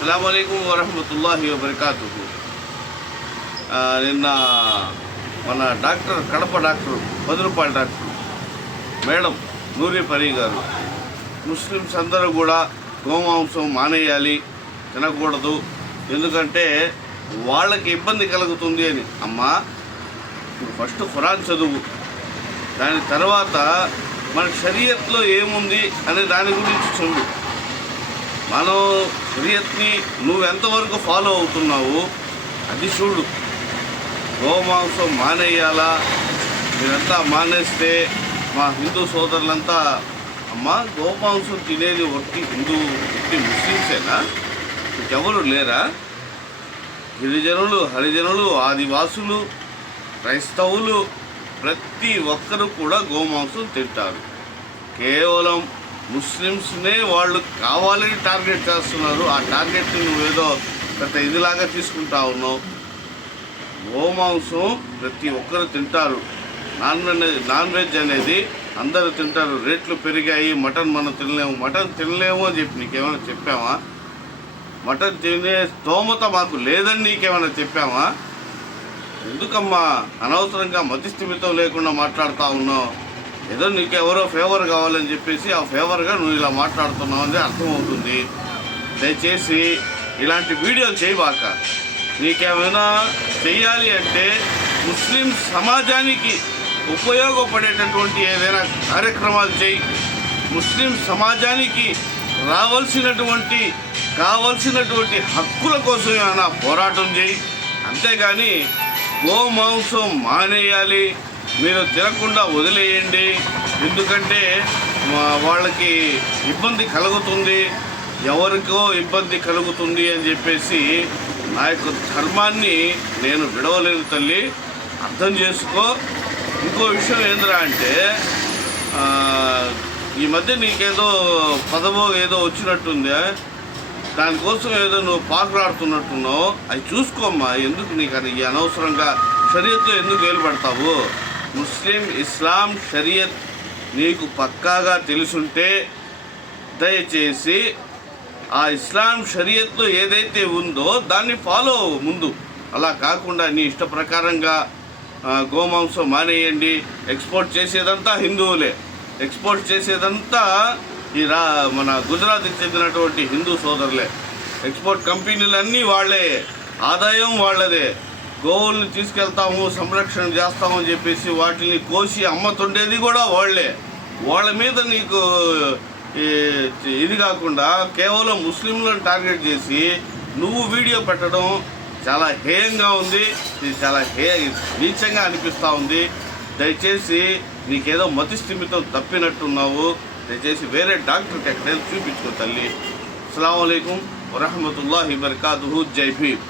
అస్సలాము అలైకుం వరహ్మతుల్లాహి వబరకాతుహు. నిన్న మన doctor Kadapa doctor Padulapati doctor madam Noori Pari garu Muslims అందరూ కూడా గోమాంసం మానేయాలి, తినకూడదు, ఎందుకంటే వాళ్ళకి ఇబ్బంది కలుగుతుంది అని. అమ్మా, ఇప్పుడు ఫస్ట్ ఖురాన్ చదువు, దాని తర్వాత మన షరియత్లో ఏముంది అనే దాని గురించి చూడు. మనం షరియత్ని నువ్వు ఎంతవరకు ఫాలో అవుతున్నావు అది చూడు. గోమాంసం మానేయాలా? మీరంతా మానేస్తే మా హిందూ సోదరులంతా, అమ్మా గోమాంసం తినేది ఒట్టి ముస్లిమ్సేనా? ఇంకెవరు లేరా? గిరిజనులు, హరిజనులు, ఆదివాసులు, క్రైస్తవులు ప్రతి ఒక్కరూ కూడా గోమాంసం తింటారు. కేవలం ముస్లిమ్స్నే వాళ్ళు కావాలని టార్గెట్ చేస్తున్నారు. ఆ టార్గెట్ని నువ్వేదో పెద్ద ఇదిలాగా తీసుకుంటా ఉన్నావు. గోమాంసం ప్రతి ఒక్కరు తింటారు. నాన్ వెజ్ అనేది అందరూ తింటారు. రేట్లు పెరిగాయి, మటన్ మనం తినలేము అని చెప్పి నీకేమైనా చెప్పామా? మటన్ తినే స్తోమత మాకు లేదని నీకేమైనా చెప్పామా? ఎందుకమ్మా అనవసరంగా మతిస్థిమితం లేకుండా మాట్లాడుతూ ఉన్నావు? ఏదో నీకెవరో ఫేవర్ కావాలని చెప్పేసి ఆ ఫేవర్గా నువ్వు ఇలా మాట్లాడుతున్నావు అని అర్థమవుతుంది. దయచేసి ఇలాంటి వీడియోలు చేయబాక. నీకేమైనా చెయ్యాలి అంటే ముస్లిం సమాజానికి ఉపయోగపడేటటువంటి ఏదైనా కార్యక్రమాలు చేయి. ముస్లిం సమాజానికి కావలసినటువంటి హక్కుల కోసం ఏమైనా పోరాటం చేయి. అంతేగాని గోమాంసం మానేయాలి, మీరు తినకుండా వదిలేయండి, ఎందుకంటే వాళ్ళకి ఇబ్బంది కలుగుతుంది, ఎవరికో ఇబ్బంది కలుగుతుంది అని చెప్పేసి నా యొక్క ధర్మాన్ని నేను విడవలేను తల్లి, అర్థం చేసుకో. ఇంకో విషయం ఏందిరా అంటే, ఈ మధ్య నీకేదో పదవో ఏదో వచ్చినట్టుంది, దానికోసం ఏదో నువ్వు పాకులాడుతున్నట్టున్నావు. అది చూసుకోమ్మా. ఎందుకు నీకు అది అనవసరంగా షరియత్లో ఎందుకు వేలు పెడతావు? ముస్లిం, ఇస్లాం, షరియత్ నీకు పక్కాగా తెలుసుంటే దయచేసి ఆ ఇస్లాం షరియత్లో ఏదైతే ఉందో దాన్ని ఫాలో ముందు. అలా కాకుండా నీ ఇష్ట ప్రకారంగా గోమాంసం మానేయండి. ఎక్స్పోర్ట్ చేసేదంతా హిందువులే, ఎక్స్పోర్ట్ చేసేదంతా మన గుజరాత్కి చెందినటువంటి హిందూ సోదరులే. ఎక్స్పోర్ట్ కంపెనీలన్నీ వాళ్ళే, ఆదాయం వాళ్ళదే. గోవుల్ని తీసుకెళ్తాము, సంరక్షణ చేస్తామని చెప్పేసి వాటిని కోసి అమ్మతుండేది కూడా వాళ్ళే. వాళ్ళ మీద నీకు ఇది కాకుండా కేవలం ముస్లింలను టార్గెట్ చేసి నువ్వు వీడియో పెట్టడం చాలా హేయంగా ఉంది. ఇది చాలా నీచంగా అనిపిస్తూ ఉంది. దయచేసి నీకేదో మతిస్థిమితం తప్పినట్టున్నావు. దయచేసి వేరే డాక్టర్కి ఎక్కడైనా చూపించుకో తల్లి. అస్సలాము అలైకుం వరహ్మతుల్లాహి వబరకాతుహు. జై భీమ్.